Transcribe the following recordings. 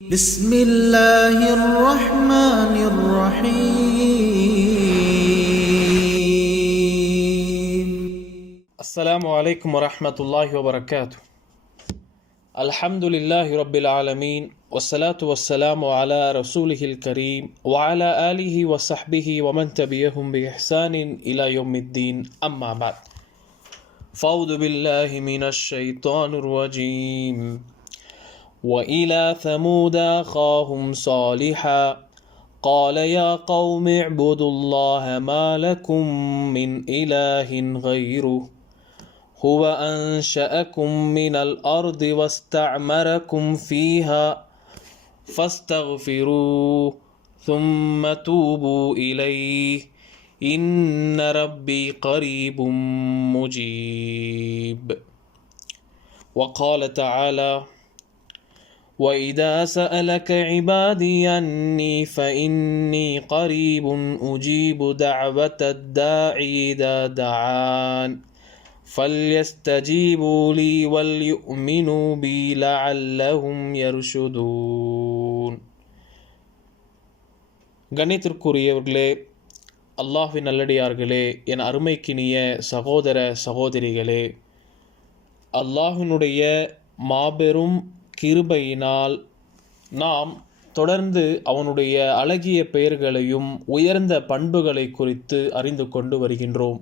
بسم الله الرحمن الرحيم. السلام عليكم ورحمة الله وبركاته. الحمد لله رب العالمين والصلاة والسلام على رسوله الكريم وعلى آله وصحبه ومن تبعهم بإحسان إلى يوم الدين. أما بعد، فأعوذ بالله من الشيطان الرجيم. وإلى ثمود أخاهم صالحا قال يا قوم اعبدوا الله ما لكم من إله غيره هو أنشأكم من الأرض واستعمركم فيها فاستغفروه ثم توبوا إليه إن ربي قريب مجيب. وقال تعالى وَإِذَا سَأَلَكَ عِبَادِي أَنِّي فَإِنِّي قَرِيبٌ أُجِيبُ دَعْوَةَ الدَّاعِ إِذَا دَعَانِ فَلْيَسْتَجِيبُوا لِي وَلْيُؤْمِنُوا بِي لَعَلَّهُمْ يَرْشُدُونَ. கண்ணியத்திற்குரியவர்களே, அல்லாஹ்வின் நல்லடியார்களே, என் அருமைக்கினிய சகோதர சகோதரிகளே, அல்லாஹ்வினுடைய மாபெரும் கிருபையினால் நாம் தொடர்ந்து அவனுடைய அழகிய பெயர்களையும் உயர்ந்த பண்புகளை குறித்து அறிந்து கொண்டு வருகின்றோம்.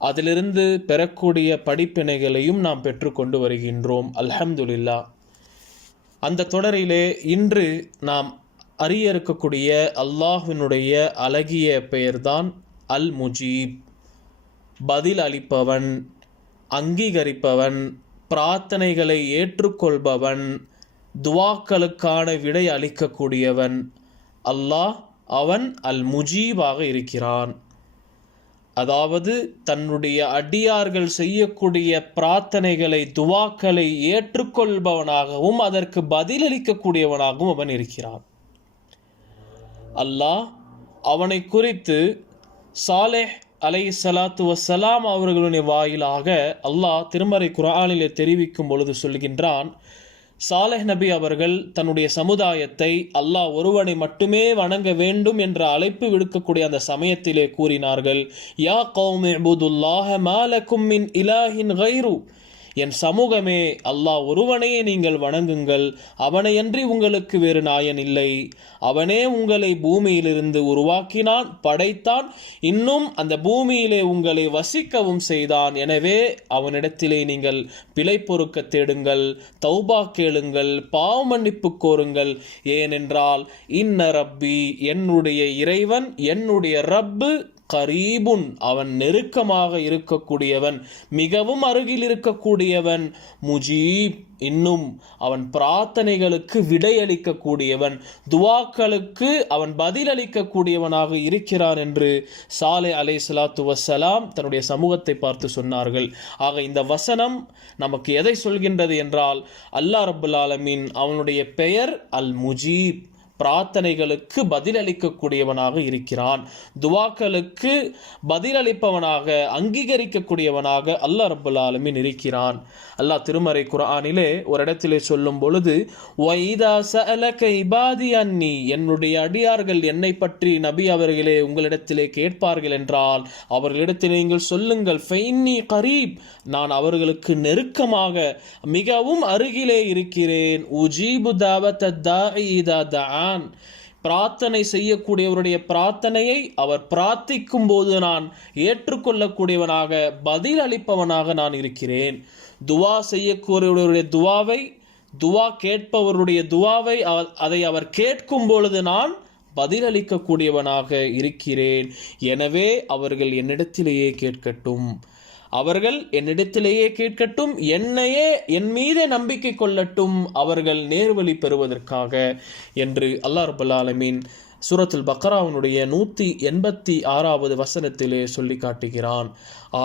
அதிலிருந்து பெறக்கூடிய படிப்பினைகளையும் நாம் பெற்றுக்கொண்டு வருகின்றோம். அல்ஹம்துலில்லாஹ். அந்த தொடரிலே இன்று நாம் அறிய இருக்கக்கூடிய அல்லாஹ்வினுடைய அழகிய பெயர்தான் அல் முஜீப். பதில் அளிப்பவன், அங்கீகரிப்பவன், பிரார்த்தனைகளை ஏற்றுக்கொள்பவன், துவாக்களுக்கான விடை அளிக்கக்கூடியவன். அல்லாஹ் அவன் அல் முஜீபாக இருக்கிறான். அதாவது தன்னுடைய அடியார்கள் செய்யக்கூடிய பிரார்த்தனைகளை, துவாக்களை ஏற்றுக்கொள்பவனாகவும் அதற்கு பதிலளிக்கக்கூடியவனாகவும் அவன் இருக்கிறான். அல்லாஹ் அவனை குறித்து சாலேஹ் அலைஹிஸ்ஸலாத்து வஸ்ஸலாம் அவர்களுடைய வாயிலாக அல்லாஹ் திருமறை குர்ஆனிலே தெரிவிக்கும் பொழுது சொல்கின்றான், சாலேஹ் நபி அவர்கள் தன்னுடைய சமுதாயத்தை அல்லாஹ் ஒருவனை மட்டுமே வணங்க வேண்டும் என்ற அழைப்பு விடுக்கக்கூடிய அந்த சமயத்திலே கூறினார்கள், யா கௌமி இபுதுல்லாஹ மா லக்கும் மின் இலாஹின் கைரு. என் சமூகமே, அல்லாஹ் ஒருவனையே நீங்கள் வணங்குங்கள், அவனையன்றி உங்களுக்கு வேறு நாயன் இல்லை. அவனே உங்களை பூமியிலிருந்து உருவாக்கினான், படைத்தான், இன்னும் அந்த பூமியிலே உங்களை வசிக்கவும் செய்தான். எனவே அவனிடத்திலே நீங்கள் பிழை பொறுக்க தேடுங்கள், தௌபா கேளுங்கள், பாவ மன்னிப்பு கோருங்கள். ஏனென்றால் இன்ன ரப்பி, என்னுடைய இறைவன், என்னுடைய ரப்பு, கரீபுன், அவன் நெருக்கமாக இருக்கக்கூடியவன், மிகவும் அருகில் இருக்கக்கூடியவன், முஜீப், இன்னும் அவன் பிரார்த்தனைகளுக்கு விடையளிக்கக்கூடியவன், துவாக்களுக்கு அவன் பதிலளிக்கக்கூடியவனாக இருக்கிறான் என்று சாலேஹ் அலைஹிஸ்ஸலாத்து வஸ்ஸலாம் தன்னுடைய சமூகத்தை பார்த்து சொன்னார்கள். ஆக இந்த வசனம் நமக்கு எதை சொல்கின்றது என்றால், அல்லாஹ் ரப்புல் ஆலமீன் அவனுடைய பெயர் அல் முஜீப், பிரார்த்தனைகளுக்கு பதிலளிக்கக்கூடியவனாக இருக்கிறான், துவாக்களுக்கு பதிலளிப்பவனாக, அங்கீகரிக்கக்கூடியவனாக அல்லாஹ் ரப்புல் ஆலமீன் இருக்கிறான். அல்லாஹ் திருமறை குர்ஆனிலே ஒரு இடத்திலே சொல்லும் பொழுது, வஇதா சஅலக இபாதி அன்னி, என்னுடைய அடியார்கள் என்னை பற்றி நபி அவர்களே உங்களிடத்திலே கேட்பார்கள் என்றால் அவர்களிடத்திலே நீங்கள் சொல்லுங்கள், ஃபைன்னி கரீப், நான் அவர்களுக்கு நெருக்கமாக, மிகவும் அருகிலே இருக்கிறேன். உஜீபு தாவத தாஇ இதா தஆன், பிரார்த்தனை செய்யக்கூடியவருடைய பிரார்த்தனையை அவர் பிரார்த்திக்கும் போது நான் ஏற்றுக்கொள்ளக்கூடியவனாக, பதில் அளிப்பவனாக நான் இருக்கிறேன். துவா செய்யக்கூடியவருடைய துவாவை, துவா கேட்பவருடைய துவாவை அதை அவர் கேட்கும் பொழுது நான் பதிலளிக்கக்கூடியவனாக இருக்கிறேன். எனவே அவர்கள் என்னிடத்திலேயே கேட்கட்டும், அவர்கள் என்னிடத்திலேயே கேட்கட்டும், என்னையே, என் மீதே நம்பிக்கை கொள்ளட்டும், அவர்கள் நேர்வழி பெறுவதற்காக என்று அல்லாஹ் ரப்பல் ஆலமீன் சூரத்துல் பக்ராவினுடைய 186வது வசனத்திலே சொல்லி காட்டுகிறான்.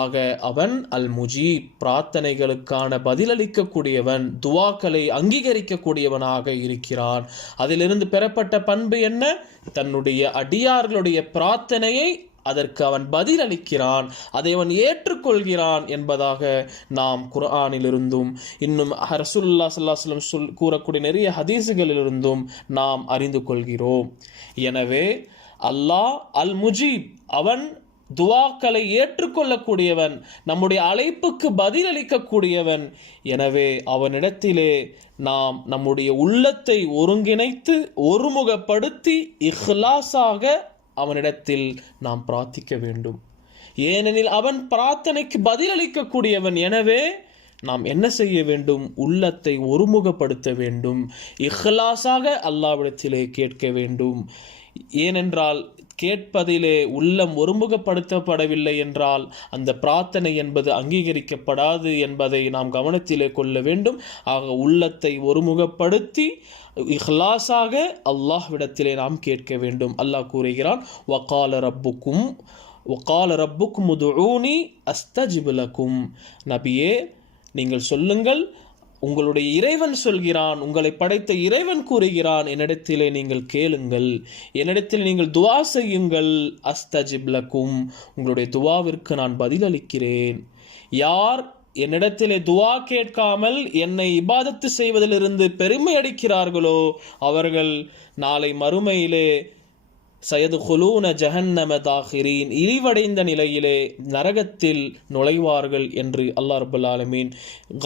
ஆக அவன் அல் முஜீப், பிரார்த்தனைகளுக்கான பதிலளிக்கக்கூடியவன், துவாக்களை அங்கீகரிக்கக்கூடியவனாக இருக்கிறான். அதிலிருந்து பெறப்பட்ட பண்பு என்ன? தன்னுடைய அடியார்களுடைய பிரார்த்தனையை அதற்கு அவன் பதிலளிக்கிறான், அதை அவன் ஏற்றுக்கொள்கிறான் என்பதாக நாம் குர்ஆனிலிருந்தும் இன்னும் ரசூலுல்லாஹி ஸல்லல்லாஹு அலைஹி வஸல்லம் கூறக்கூடிய நிறைய ஹதீஸுகளிலிருந்தும் நாம் அறிந்து கொள்கிறோம். எனவே அல்லாஹ் அல் முஜீப், அவன் துவாக்களை ஏற்றுக்கொள்ளக்கூடியவன், நம்முடைய அழைப்புக்கு பதிலளிக்கக்கூடியவன். எனவே அவனிடத்திலே நாம் நம்முடைய உள்ளத்தை ஒருங்கிணைத்து ஒருமுகப்படுத்தி இஹ்லாஸாக அவனிடத்தில் நாம் பிரார்த்திக்க வேண்டும். ஏனெனில் அவன் பிரார்த்தனைக்கு பதிலளிக்கக்கூடியவன். எனவே நாம் என்ன செய்ய வேண்டும்? உள்ளத்தை ஒருமுகப்படுத்த வேண்டும், இஹ்லாஸாக அல்லாஹ்விடத்திலே கேட்க வேண்டும். ஏனென்றால் கேட்பதிலே உள்ளம் ஒருமுகப்படுத்தப்படவில்லை என்றால் அந்த பிரார்த்தனை என்பது அங்கீகரிக்கப்படாது என்பதை நாம் கவனத்திலே கொள்ள வேண்டும். ஆக உள்ளத்தை ஒருமுகப்படுத்தி இஹ்லாஸாக அல்லாஹ்விடத்திலே நாம் கேட்க வேண்டும். அல்லாஹ் கூறுகிறான், வகால ரப்புக்கும் உதுஊனி அஸ்தஜிப் லக்கும். நபியே, நீங்கள் சொல்லுங்கள், உங்களுடைய இறைவன் சொல்கிறான், உங்களை படைத்த இறைவன் கூறுகிறான், என்னிடத்திலே நீங்கள் கேளுங்கள், என்னிடத்தில் நீங்கள் துவா செய்யுங்கள். அஸ்தஜிப் லக்கும், உங்களுடைய துவாவிற்கு நான் பதிலளிக்கிறேன். யார் என்னிடத்திலே துவா கேட்காமல் என்னை இபாதத்து செய்வதிலிருந்து பெருமை அடிக்கிறார்களோ அவர்கள் நாளை மறுமையிலே சயதுகுலூன ஜஹன்னம தாகிரீன், இழிவடைந்த நிலையிலே நரகத்தில் நுழைவார்கள் என்று அல்லாஹ் ரப்பல் ஆலமீன்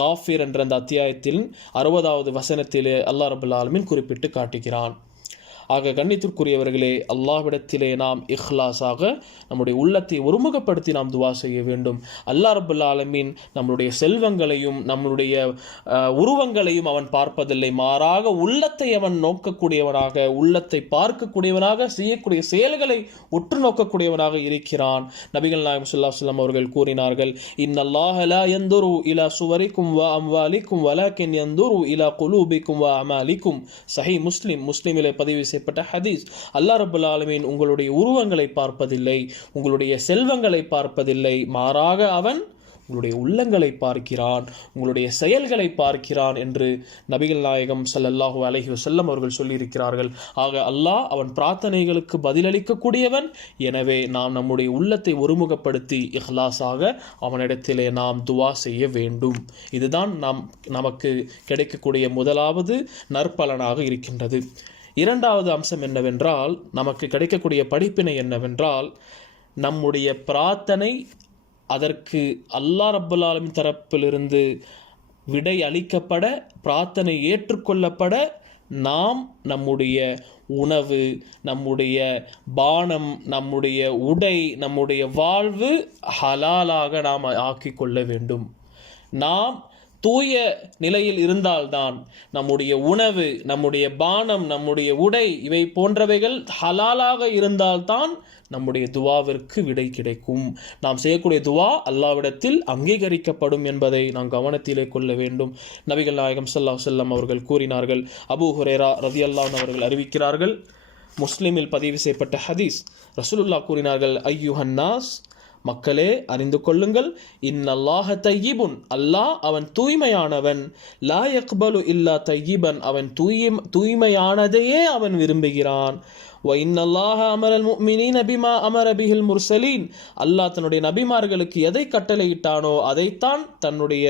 காஃபிர் என்ற அந்த அத்தியாயத்தில் 60வது வசனத்திலே அல்லாஹ் ரப்பல் ஆலமீன் குறிப்பிட்டு காட்டுகிறான். ஆக கண்ணியத்திற்குரியவர்களே, அல்லாஹ்விடத்திலே நாம் இஹ்லாஸாக நம்முடைய உள்ளத்தை ஒருமுகப்படுத்தி நாம் துவா செய்ய வேண்டும். அல்லாஹ் ரப்பல் ஆலமீன் நம்முடைய செல்வங்களையும் நம்முடைய உருவங்களையும் அவன் பார்ப்பதில்லை, மாறாக உள்ளத்தை அவன் நோக்கக்கூடியவனாக, உள்ளத்தை பார்க்கக்கூடியவனாக, செய்யக்கூடிய செயல்களை உற்று நோக்கக்கூடியவனாக இருக்கிறான். நபிகள் நாயகம் ஸல்லல்லாஹு அலைஹி வஸல்லம் அவர்கள் கூறினார்கள், இன்னல்லாஹ லா யன்துரு இலா சுவரிக்கும் வ அம்வாலிக்கும் வலாக்கின் யன்துரு இலா குலூபிக்கும் வ அமாலிக்கும். சஹீஹ் முஸ்லிம், முஸ்லிமிலே பதிவு செய்யப்பட்ட ஹதீஸ். அல்லாஹ் ரப்பல் ஆலமீன் உங்களுடைய உருவங்களை பார்ப்பதில்லை, உங்களுடைய செல்வங்களை பார்ப்பதில்லை, மாறாக அவன் உங்களுடைய உள்ளங்களை பார்க்கிறான், உங்களுடைய செயல்களை பார்க்கிறான் என்று நபிகள் நாயகம் ஸல்லல்லாஹு அலைஹி வஸல்லம் அவர்கள் சொல்லியிருக்கிறார்கள். ஆக அல்லாஹ் அவன் பிரார்த்தனைகளுக்கு பதிலளிக்கக்கூடியவன். எனவே நாம் நம்முடைய உள்ளத்தை ஒருமுகப்படுத்தி இஹ்லாஸாக அவனிடத்திலே நாம் துவா செய்ய வேண்டும். இதுதான் நமக்கு கிடைக்கக்கூடிய முதலாவது நற்பலனாக இருக்கின்றது. இரண்டாவது அம்சம் என்னவென்றால், நமக்கு கிடைக்கக்கூடிய படிப்பினை என்னவென்றால், நம்முடைய பிரார்த்தனை அதற்கு அல்லாஹ் ரப்பல் ஆலமீன் தரப்பிலிருந்து விடை அளிக்கப்பட, பிரார்த்தனை ஏற்றுக்கொள்ளப்பட நாம் நம்முடைய உணவு, நம்முடைய பானம், நம்முடைய உடை, நம்முடைய வாழ்வு ஹலாலாக நாம் ஆக்கிக் கொள்ள வேண்டும். நாம் தூய நிலையில் இருந்தால்தான் நம்முடைய உணவு, நம்முடைய பானம், நம்முடைய உடை, இவை போன்றவைகள் ஹலாலாக இருந்தால்தான் நம்முடைய துவாவிற்கு விடை கிடைக்கும். நாம் செய்யக்கூடிய துவா அல்லாஹ்விடத்தில் அங்கீகரிக்கப்படும் என்பதை நாம் கவனத்திலே கொள்ள வேண்டும். நபிகள் நாயகம் ஸல்லல்லாஹு அலைஹி வஸல்லம் அவர்கள் கூறினார்கள், அபூ ஹுரைரா ரலியல்லாஹு அன்ஹு அவர்கள் அறிவிக்கிறார்கள், முஸ்லிமில் பதிவு செய்யப்பட்ட ஹதீஸ். ரசூலுல்லாஹ் கூறினார்கள், ஐயுஹன் நாஸ், மக்களே அறிந்து கொள்ளுங்கள், இன்னல்லாஹ தய்யிபுன், அல்லாஹ் அவன் தூய்மையானவன், லா யக்பலு இல்லா தய்யிபன், அவன் தூய்மையானதையே அவன் விரும்புகிறான். வ இன்னல்லாஹ அமரல் முஃமினீன பிமா அமர பிஹில் முர்சலீன், அல்லாஹ் தன்னுடைய நபிமார்களுக்கு எதை கட்டளையிட்டானோ அதைத்தான் தன்னுடைய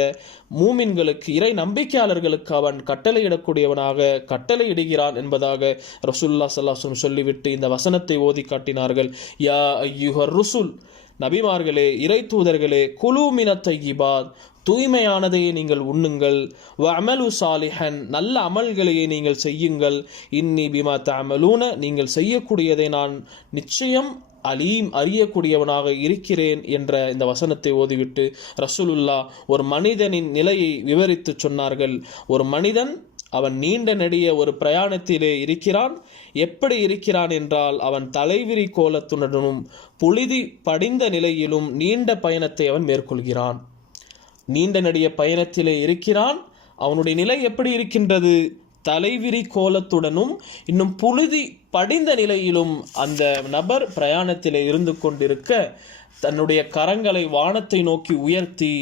மூமின்களுக்கு, இறை நம்பிக்கையாளர்களுக்கு அவன் கட்டளையிடக்கூடியவனாக கட்டளையிடுகிறான் என்பதாக ரசூலுல்லாஹி ஸல்லல்லாஹு அலைஹி வஸல்லம் சொல்லிவிட்டு இந்த வசனத்தை ஓதி காட்டினார்கள். யா அய்யுஹர் ருசுல், நபிமார்களே, இறை தூதர்களே, குலு மினத் தய்யிபாத், தூய்மையானதையே நீங்கள் உண்ணுங்கள். வ அமலு சாலிஹன், நல்ல அமல்களையே நீங்கள் செய்யுங்கள். இன்னி பிமா தஅமலூன, நீங்கள் செய்யக்கூடியதை நான் நிச்சயம் அலீம், அறியக்கூடியவனாக இருக்கிறேன் என்ற இந்த வசனத்தை ஓதிவிட்டு ரசூலுல்லாஹ் ஒரு மனிதனின் நிலையை விவரித்து சொன்னார்கள். ஒரு மனிதன் அவன் நீண்ட நெடிய ஒரு பிரயாணத்திலே இருக்கிறான். எப்படி இருக்கிறான் என்றால், அவன் தலைவிரி கோலத்துடனும் புழுதி படிந்த நிலையிலும் நீண்ட பயணத்தை அவன் மேற்கொள்கிறான். நீண்ட நெடிய பயணத்திலே இருக்கிறான். அவனுடைய நிலை எப்படி இருக்கின்றது? தலைவிரி கோலத்துடனும் இன்னும் புழுதி படிந்த நிலையிலும் அந்த நபர் பிரயாணத்திலே இருந்து கொண்டிருக்க தன்னுடைய கரங்களை வானத்தை நோக்கி உயர்த்தி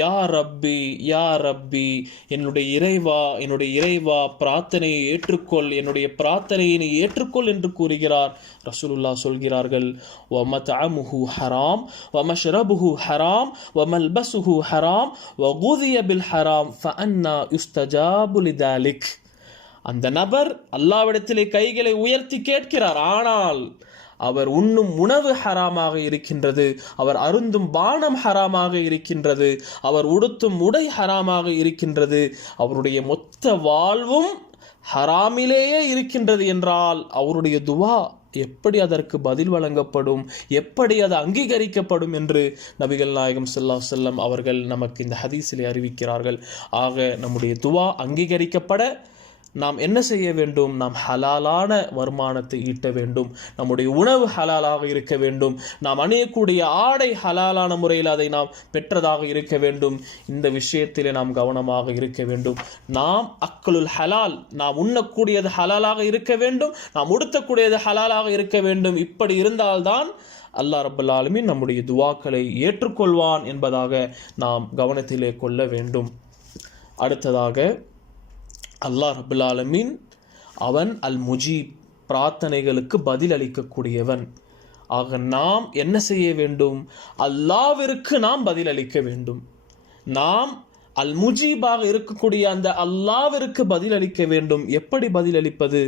யா ரப்பி யா ரப்பி, என்னுடைய இறைவா பிரார்த்தனையை ஏற்றுக்கொள், என்னுடைய பிரார்த்தனையை நீ ஏற்றுக்கொள் என்று கூறுகிறார். ரசூலுல்லாஹ் சொல்கிறார்கள், வமத்அமுஹு ஹராம் வமஷ்ரபுஹு ஹராம் வமல்பசுஹு ஹராம் வகுதிய பில் ஹராம் ஃபஅன்னா யுஸ்தஜாபு லிதாலிக். அந்த நபர் அல்லாஹ்விடத்திலே கைகளை உயர்த்தி கேட்கிறார், ஆனால் அவர் உண்ணும் உணவு ஹராமாக இருக்கின்றது, அவர் அருந்தும் பானம் ஹராமாக இருக்கின்றது, அவர் உடுத்தும் உடை ஹராமாக இருக்கின்றது, அவருடைய மொத்த வாழ்வும் ஹராமிலேயே இருக்கின்றது என்றால் அவருடைய துவா எப்படி அதற்கு பதில் வழங்கப்படும், எப்படி அது அங்கீகரிக்கப்படும் என்று நபிகள் நாயகம் ஸல்லல்லாஹு அலைஹி வஸல்லம் அவர்கள் நமக்கு இந்த ஹதீஸிலே அறிவிக்கிறார்கள். ஆக நம்முடைய துவா அங்கீகரிக்கப்பட நாம் என்ன செய்ய வேண்டும்? நாம் ஹலாலான வருமானத்தை ஈட்ட வேண்டும், நம்முடைய உணவு ஹலாலாக இருக்க வேண்டும், நாம் அணியக்கூடிய ஆடை ஹலாலான முறையில் அதை நாம் பெற்றதாக இருக்க வேண்டும். இந்த விஷயத்திலே நாம் கவனமாக இருக்க வேண்டும். நாம் அக்லுல் ஹலால், நாம் உண்ணக்கூடியது ஹலாலாக இருக்க வேண்டும், நாம் உடுத்தக்கூடியது ஹலாலாக இருக்க வேண்டும். இப்படி இருந்தால்தான் அல்லாஹ் ரப்பல் ஆலமீன் நம்முடைய துவாக்களை ஏற்றுக்கொள்வான் என்பதாக நாம் கவனத்திலே கொள்ள வேண்டும். அடுத்ததாக அல்லாஹ் ரப்பல் ஆலமீன் அவன் அல் முஜீப், பிரார்த்தனைகளுக்கு பதில் அளிக்கக்கூடியவன். ஆக நாம் என்ன செய்ய வேண்டும்? அல்லாஹ்விற்கு நாம் பதில் அளிக்க வேண்டும். நாம் அல் முஜீபாக இருக்கக்கூடிய அந்த அல்லாஹ்விற்கு பதில் அளிக்க வேண்டும். எப்படி பதில் அளிப்பது?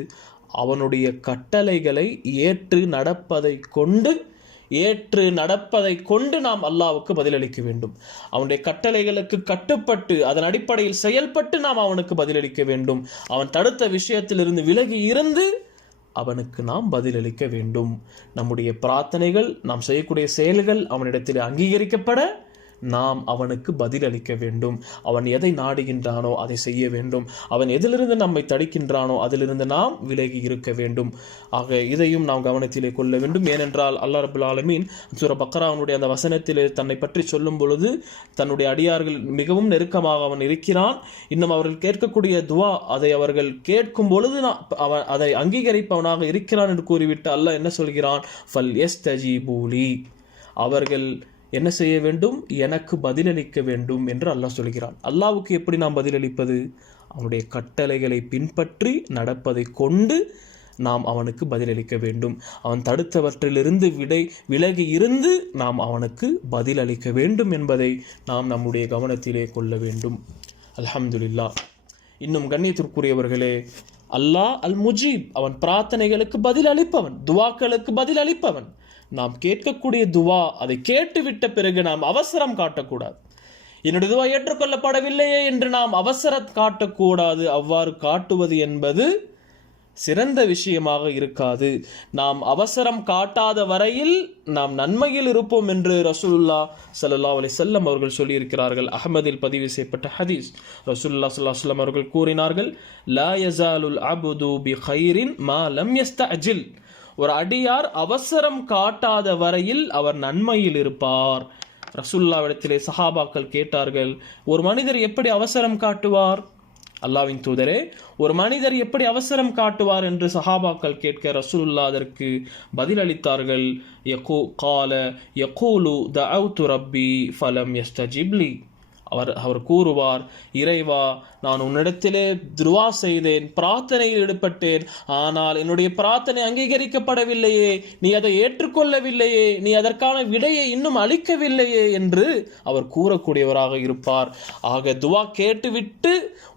அவனுடைய கட்டளைகளை ஏற்று நடப்பதை கொண்டு நாம் அல்லாஹ்வுக்கு பதிலளிக்க வேண்டும். அவனுடைய கட்டளைகளுக்கு கட்டுப்பட்டு அதன் அடிப்படையில் செயல்பட்டு நாம் அவனுக்கு பதிலளிக்க வேண்டும். அவன் தடுத்த விஷயத்திலிருந்து விலகி இருந்து அவனுக்கு நாம் பதிலளிக்க வேண்டும். நம்முடைய பிரார்த்தனைகள், நாம் செய்யக்கூடிய செயல்கள் அவனிடத்தில் அங்கீகரிக்கப்பட நாம் அவனுக்கு பதிலளிக்க வேண்டும். அவன் எதை நாடுகின்றானோ அதை செய்ய வேண்டும். அவன் எதிலிருந்து நம்மை தடுக்கின்றானோ அதிலிருந்து நாம் விலகி இருக்க வேண்டும். ஆக இதையும் நாம் கவனத்திலே கொள்ள வேண்டும். ஏனென்றால் அல்லாஹ் ரப்பல் ஆலமீன் சூரா பக்ராவுடைய அந்த வசனத்திலே தன்னை பற்றி சொல்லும் பொழுது தன்னுடைய அடியார்கள் மிகவும் நெருக்கமாக அவன் இருக்கிறான், இன்னும் அவர்கள் கேட்கக்கூடிய துவா அதை அவர்கள் கேட்கும் பொழுது அவன் அதை அங்கீகரிப்பவனாக இருக்கிறான் என்று கூறிவிட்டு அல்லாஹ் என்ன சொல்கிறான்? ஃபல் யஸ்தஜீபு லீ, அவர்கள் என்ன செய்ய வேண்டும்? எனக்கு பதிலளிக்க வேண்டும் என்று அல்லாஹ் சொல்கிறான். அல்லாஹ்வுக்கு எப்படி நாம் பதிலளிப்பது? அவனுடைய கட்டளைகளை பின்பற்றி நடப்பதை கொண்டு நாம் அவனுக்கு பதிலளிக்க வேண்டும். அவன் தடுத்தவற்றிலிருந்து விலகி இருந்து நாம் அவனுக்கு பதிலளிக்க வேண்டும் என்பதை நாம் நம்முடைய கவனத்திலே கொள்ள வேண்டும். அல்ஹம்துலில்லாஹ். இன்னும் கண்ணியத்திற்குரியவர்களே, அல்லாஹ் அல் முஜீப், அவன் பிரார்த்தனைகளுக்கு பதில் அளிப்பவன், துவாக்களுக்கு பதில் அளிப்பவன். நாம் கேட்கக்கூடிய துவா அதை கேட்டுவிட்ட பிறகு நாம் அவசரம் காட்டக்கூடாது. என்னுடைய துவா ஏற்றுக்கொள்ளப்படவில்லையே என்று நாம் அவசரம் காட்டக்கூடாது. அவ்வாறு காட்டுவது என்பது சிறந்த விஷயமாக இருக்காது. நாம் அவசரம் காட்டாத வரையில் நாம் நன்மையில் இருப்போம் என்று ரசூலுல்லாஹ் ஸல்லல்லாஹு அலைஹி வஸல்லம் அவர்கள் சொல்லியிருக்கிறார்கள். அஹ்மதில் பதிவு செய்யப்பட்ட ஹதீஸ். ரசூலுல்லாஹ் ஸல்லல்லாஹு அலைஹி வஸல்லம் அவர்கள் கூறினார்கள், லா யஸாலுல் அப்து பி கைரின் மா லம் யஸ்தஅஜில், ஒரு அடியார் அவசரம் காட்டாத வரையில் அவர் நன்மையில் இருப்பார். ரசூலுல்லாஹ்விடத்திலே சஹாபாக்கள் கேட்டார்கள், ஒரு மனிதர் எப்படி அவசரம் காட்டுவார்? அல்லாஹ்வின் தூதரே, ஒரு மனிதர் எப்படி அவசரம் காட்டுவார் என்று சஹாபாக்கள் கேட்க ரசூலுல்லாஹ் அதற்கு பதிலளித்தார்கள், யகூலு தஅவ்து ரப்பி ஃபலம் யஸ்தஜிப் லி, அவர் கூறுவார், இறைவா, நான் உன்னிடத்திலே துவா செய்தேன், பிரார்த்தனையில் ஈடுபட்டேன், ஆனால் என்னுடைய பிரார்த்தனை அங்கீகரிக்கப்படவில்லையே, நீ அதை ஏற்றுக்கொள்ளவில்லையே, நீ அதற்கான விடையை இன்னும் அளிக்கவில்லையே என்று அவர் கூறக்கூடியவராக இருப்பார். ஆக துவா கேட்டுவிட்டு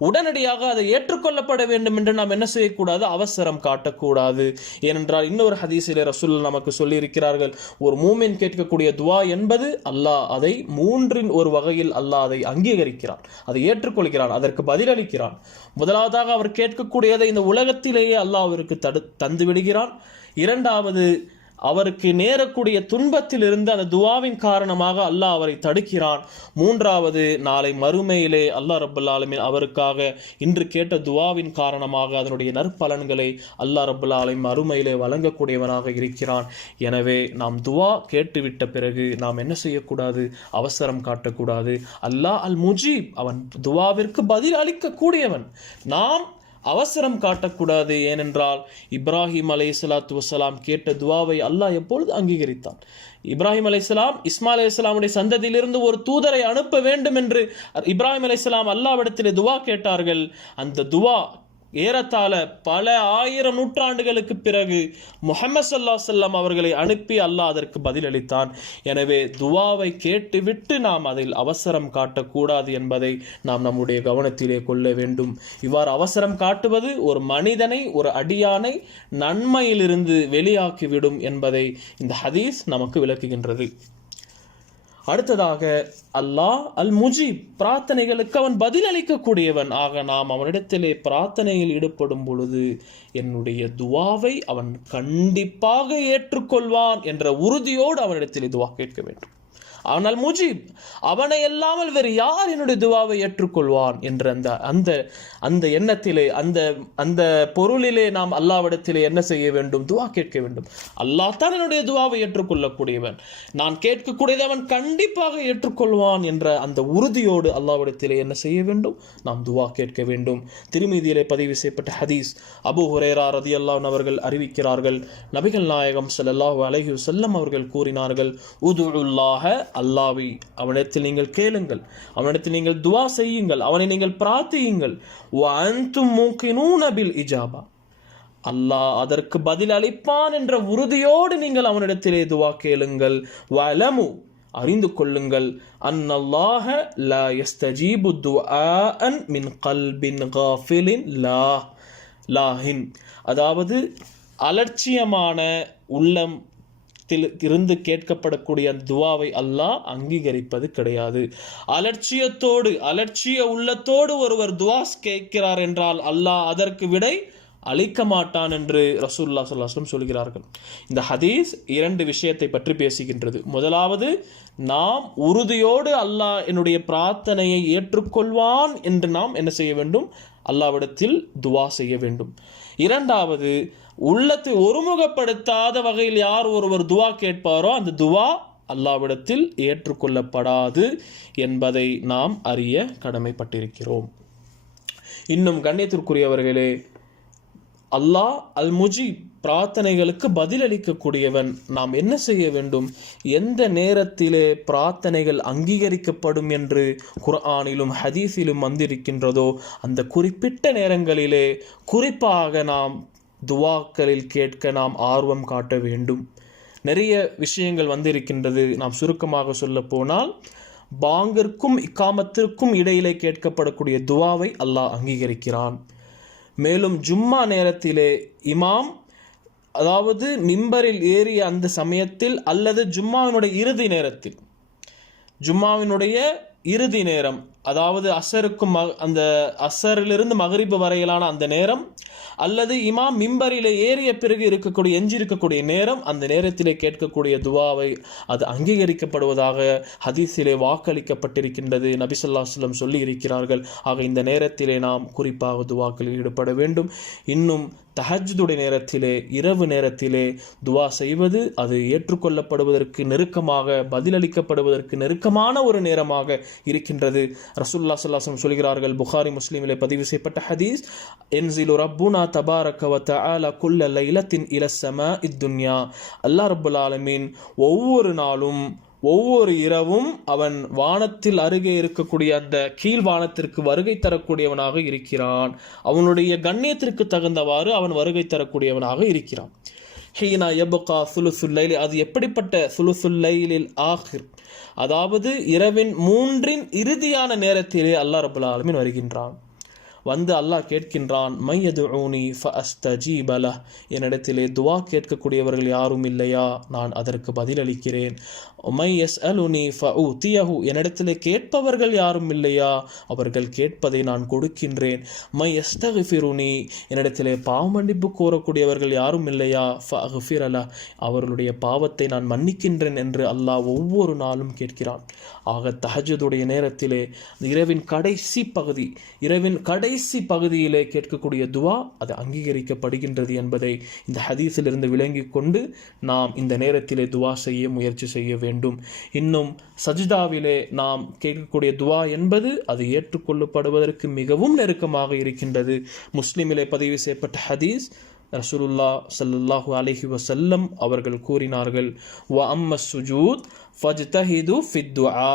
உடனடியாக அதை ஏற்றுக்கொள்ளப்பட வேண்டும் என்று நாம் என்ன செய்யக்கூடாது? அவசரம் காட்டக்கூடாது. ஏனென்றால் இன்னொரு ஹதீஸிலே ரசூல் நமக்கு சொல்லியிருக்கிறார்கள், ஒரு மூமின் கேட்கக்கூடிய துவா என்பது அல்லாஹ் அதை மூன்றின் ஒரு வகையில் அல்லாஹ் அதை அங்கீகரிக்கிறான், அதை ஏற்றுக்கொள்கிறான், அதற்கு பதிலளிக்கிறான். முதலாவதாக அவர் கேட்கக்கூடியதை இந்த உலகத்திலேயே அல்லாஹ் அவருக்கு தந்து விடுகிறான். இரண்டாவது, அவருக்கு நேரக்கூடிய துன்பத்தில் இருந்து அந்த துவாவின் காரணமாக அல்லாஹ் அவரை தடுக்கிறான். மூன்றாவது, நாளை மறுமையிலே அல்லாஹ் ரப்பல் ஆலமீன் அவருக்காக இன்று கேட்ட துவாவின் காரணமாக அதனுடைய நற்பலன்களை அல்லாஹ் ரப்பல் ஆலமீன் மறுமையிலே வழங்கக்கூடியவனாக இருக்கிறான். எனவே நாம் துவா கேட்டுவிட்ட பிறகு நாம் என்ன செய்யக்கூடாது? அவசரம் காட்டக்கூடாது. அல்லாஹ் அல் முஜீப், அவன் துவாவிற்கு பதில் அளிக்கக்கூடியவன். நாம் அவசரம் காட்டக்கூடாது. ஏனென்றால் இப்ராஹிம் அலைஹிஸ்ஸலாத்து வஸ்ஸலாம் கேட்ட துவாவை அல்லாஹ் எப்பொழுது அங்கீகரித்தான்? இப்ராஹிம் அலைஹிஸ்ஸலாம் இஸ்மாயில் அலைஹிஸ்ஸலாமுடைய சந்ததியிலிருந்து ஒரு தூதரை அனுப்ப வேண்டும் என்று இப்ராஹிம் அலைஹிஸ்ஸலாம் அல்லாஹ்விடத்தில் துவா கேட்டார்கள். அந்த துவா ஏறத்தாழ பல ஆயிரம் நூற்றாண்டுகளுக்கு பிறகு முஹம்மது ஸல்லல்லாஹு அலைஹி வஸல்லம் அவர்களை அனுப்பி அல்லாஹ் அதற்கு பதிலளித்தான். எனவே துவாவை கேட்டுவிட்டு நாம் அதில் அவசரம் காட்டக்கூடாது என்பதை நாம் நம்முடைய கவனத்திலே கொள்ள வேண்டும். இவ்வாறு அவசரம் காட்டுவது ஒரு மனிதனை, ஒரு அடியானை நன்மையிலிருந்து வெளியாக்கிவிடும் என்பதை இந்த ஹதீஸ் நமக்கு விளக்குகின்றது. அடுத்ததாக அல்லாஹ் அல் முஜீப், பிரார்த்தனைகளுக்கு அவன் பதிலளிக்கக்கூடியவன். ஆக நாம் அவனிடத்திலே பிரார்த்தனையில் ஈடுபடும் பொழுது என்னுடைய துவாவை அவன் கண்டிப்பாக ஏற்றுக்கொள்வான் என்ற உறுதியோடு அவனிடத்திலே துவா கேட்க வேண்டும். ஆனால் முஜீப், அவனை அல்லாமல் வேறு யார் என்னுடைய துவாவை ஏற்றுக்கொள்வான் என்ற அந்த எண்ணத்திலே, அந்த பொருளிலே நாம் அல்லாஹ்விடத்திலே என்ன செய்ய வேண்டும்? துவா கேட்க வேண்டும். அல்லாஹ் தான் என்னுடைய துவாவை ஏற்றுக்கொள்ளக்கூடியவன், நான் கேட்கக்கூடியதை அவன் கண்டிப்பாக ஏற்றுக்கொள்வான் என்ற அந்த உறுதியோடு அல்லாஹ்விடத்திலே என்ன செய்ய வேண்டும்? நாம் துவா கேட்க வேண்டும். திருமீதியிலே பதிவு செய்யப்பட்ட ஹதீஸ், அபூ ஹுரைரா ரலியல்லாஹு அன்ஹு அவர்கள் அறிவிக்கிறார்கள், நபிகள் நாயகம் ஸல்லல்லாஹு அலைஹி வஸல்லம் அவர்கள் கூறினார்கள், உதுஉல்லாஹ, அல்லாஹ்வை அவனிடத்தில் நீங்கள் கேளுங்கள், அவனிடத்தில் நீங்கள் துவா செய்யுங்கள், அவனை நீங்கள் பிரார்த்தியுங்கள். வ அன்தும் மூகினூன பில் இஜாபா, அல்லாஹ் அதற்கு பதில் அளிப்பான் என்ற உறுதியோடு நீங்கள் அவனிடத்திலே துவா கேளுங்கள். வலமு, அறிந்து கொள்ளுங்கள், அன்னல்லாஹ லா யஸ்தஜீபு துஆஅன் மின் கல்பின் காஃபிலின் லாஹின், அதாவது அலட்சியமான உள்ளம் இருந்து கேட்கப்படக்கூடிய அந்த துவாவை அல்லாஹ் அங்கீகரிப்பது கிடையாது. அலட்சிய உள்ளத்தோடு ஒருவர் துவா கேட்கிறார் என்றால் அல்லாஹ் அதற்கு விடை அளிக்க மாட்டான் என்று ரசூலுல்லாஹி ஸல்லல்லாஹு அலைஹி வஸல்லம் சொல்கிறார்கள். இந்த ஹதீஸ் இரண்டு விஷயத்தை பற்றி பேசுகின்றது. முதலாவது, நாம் உறுதியோடு அல்லாஹ் என்னுடைய பிரார்த்தனையை ஏற்றுக்கொள்வான் என்று நாம் என்ன செய்ய வேண்டும்? அல்லாஹ்விடத்தில் துவா செய்ய வேண்டும். இரண்டாவது, உள்ளத்தை ஒருமுகப்படுத்தாத வகையில் யார் ஒருவர் துவா கேட்பாரோ அந்த துவா அல்லாஹ்விடத்தில் ஏற்றுக்கொள்ளப்படாது என்பதை நாம் அறிய கடமைப்பட்டிருக்கிறோம். இன்னும் கண்ணியத்திற்குரியவர்களே, அல்லாஹ் அல் முஜீப், பிரார்த்தனைகளுக்கு பதிலளிக்கக்கூடியவன். நாம் என்ன செய்ய வேண்டும்? எந்த நேரத்திலே பிரார்த்தனைகள் அங்கீகரிக்கப்படும் என்று குர்ஆனிலும் ஹதீஸிலும் வந்திருக்கின்றதோ அந்த குறிப்பிட்ட நேரங்களிலே குறிப்பாக நாம் துவாக்களில் கேட்க நாம் ஆர்வம் காட்ட வேண்டும். நிறைய விஷயங்கள் வந்திருக்கின்றது. நாம் சுருக்கமாக சொல்ல போனால், பாங்கிற்கும் இக்காமத்திற்கும் இடையிலே கேட்கப்படக்கூடிய துவாவை அல்லாஹ் அங்கீகரிக்கிறான். மேலும் ஜும்மா நேரத்திலே இமாம், அதாவது மிம்பரில் ஏறிய அந்த சமயத்தில் அல்லது ஜும்மாவினுடைய இறுதி நேரம், அதாவது அசருக்கும் அந்த அசரிலிருந்து மகரிபு வரையிலான அந்த நேரம், அல்லது இமாம் மிம்பரிலே ஏறிய பிறகு எஞ்சிருக்கக்கூடிய நேரம், அந்த நேரத்திலே கேட்கக்கூடிய துவாவை அது அங்கீகரிக்கப்படுவதாக ஹதீஸிலே வாக்களிக்கப்பட்டிருக்கின்றது. நபி ஸல்லல்லாஹு அலைஹி வஸல்லம் சொல்லி இருக்கிறார்கள். ஆக இந்த நேரத்திலே நாம் குறிப்பாக துவாக்களில் ஈடுபட வேண்டும். இன்னும் தஹஜ்ஜுடைய நேரத்திலே, இரவு நேரத்திலே துவா செய்வது அது ஏற்றுக்கொள்ளப்படுவதற்கு நெருக்கமாக, பதிலளிக்கப்படுவதற்கு நெருக்கமான ஒரு நேரமாக இருக்கின்றது. ரசூலுல்லாஹி ஸல்லல்லாஹு அலைஹி வஸல்லம் சொல்கிறார்கள், புகாரி முஸ்லிமிலே பதிவு செய்யப்பட்ட ஹதீஸ், என்ஸிலு ரப்புனா தபாரக வ தஆலா குல்ல லைலத்தின் இல ஸமாஇத் துன்யா, அல்லாஹ் ரப்பல் ஆலமீன் ஒவ்வொரு நாளும் ஒவ்வொரு இரவும் அவன் வானத்தில் அருகே இருக்கக்கூடிய அந்த கீழ் வானத்திற்கு வருகை தரக்கூடியவனாக இருக்கிறான். அவனுடைய கண்ணியத்திற்கு தகுந்தவாறு அவன் வருகை தரக்கூடியவனாக இருக்கிறான். ஹீனா யப்கா சுலுசுல் லைல், அது எப்படிப்பட்ட சுலுசுல் லைலில் ஆகிர், அதாவது இரவின் 3 இறுதியான நேரத்திலே அல்லாஹ் ரப்பல் ஆலமீன் வருகின்றான். வந்து அல்லாஹ் கேட்கின்றான், மையதுஊனி ஃபஅஸ்தஜீப லஹ், என்னிடத்திலே துவா கேட்கக்கூடியவர்கள் யாரும் இல்லையா? நான் அதற்கு பதிலளிக்கிறேன். மை யஸ்அலுனி ஃபஉதியஹு, என்னிடத்திலே கேட்பவர்கள் யாரும் இல்லையா? அவர்கள் கேட்பதை நான் கொடுக்கின்றேன். மை யஸ்தக்ஃபிருனி, என்னிடத்திலே பாவமன்னிப்பு கோரக்கூடியவர்கள் யாரும் இல்லையா? ஃபஅக்ஃபிர லஹ், அவர்களுடைய பாவத்தை நான் மன்னிக்கின்றேன் என்று அல்லாஹ் ஒவ்வொரு நாளும் கேட்கிறான். ஆக தஹஜ்ஜுடைய நேரத்திலே, இரவின் கடைசி பகுதி, இரவின் கடைசி பகுதியிலே கேட்கக்கூடிய துவா அது அங்கீகரிக்கப்படுகின்றது என்பதை இந்த ஹதீஸிலிருந்து விளங்கி கொண்டு நாம் இந்த நேரத்திலே துவா செய்ய முயற்சி செய்ய வேண்டும். இன்னும் சஜிதாவிலே நாம் கேட்கக்கூடிய துவா என்பது அது ஏற்றுக்கொள்ளப்படுவதற்கு மிகவும் நெருக்கமாக இருக்கின்றது. முஸ்லிமிலே பதிவு செய்யப்பட்ட ஹதீஸ், ரசூலுல்லாஹ் ஸல்லல்லாஹு அலைஹி வஸல்லம் அவர்கள் கூறினார்கள், வ அம்ம சுஜூத் ஃபஜ்தஹிது ஃபித் துஆ.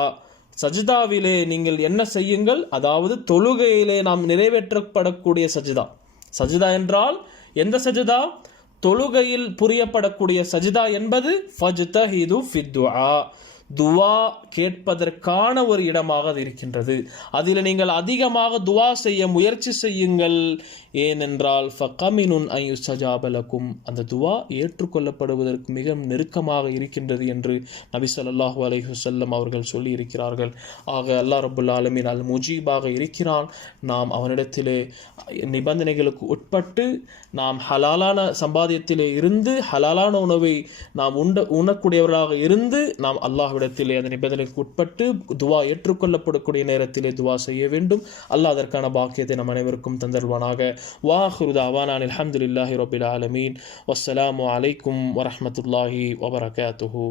சஜிதாவிலே நீங்கள் என்ன செய்யுங்கள், அதாவது தொழுகையிலே நாம் நிறைவேற்றப்படக்கூடிய சஜிதா. சஜிதா என்றால் எந்த சஜிதா? தொழுகையில் புரியப்படக்கூடிய சஜிதா என்பது ஃபஜ்தஹிது ஃபித் துஆ, துவா கேட்பதற்கான ஒரு இடமாக அது இருக்கின்றது. அதில் நீங்கள் அதிகமாக துவா செய்ய முயற்சி செய்யுங்கள். ஏனென்றால் ஃபகமினுன் அன் யுஸ்தஜாப லக்கும், அந்த துவா ஏற்றுக்கொள்ளப்படுவதற்கு மிக நெருக்கமாக இருக்கின்றது என்று நபி ஸல்லல்லாஹு அலைஹி வஸல்லம் அவர்கள் சொல்லி இருக்கிறார்கள். ஆக அல்லாஹ் ரப்புல் ஆலமீன் அல் முஜீபாக இருக்கிறான். நாம் அவனிடத்திலே நிபந்தனைகளுக்கு உட்பட்டு நாம் ஹலாலான சம்பாதியத்திலே இருந்து ஹலாலான உணவை நாம் உண்ணக்கூடியவர்களாக இருந்து நாம் அல்லாஹ்விடத்திலே அந்த நிபந்தனைக்கு உட்பட்டு துவா ஏற்றுக்கொள்ளப்படக்கூடிய நேரத்திலே துவா செய்ய வேண்டும். அல்லாஹ் அதற்கான பாக்கியத்தை நம் அனைவருக்கும் தந்தருவானாக. வாஹிரு தஅவானா அல்ஹம்துலில்லாஹி ரப்பில் ஆலமீன். வஸ்ஸலாமு அலைக்கும் வரஹ்மத்துல்லாஹி வபரகாத்துஹு.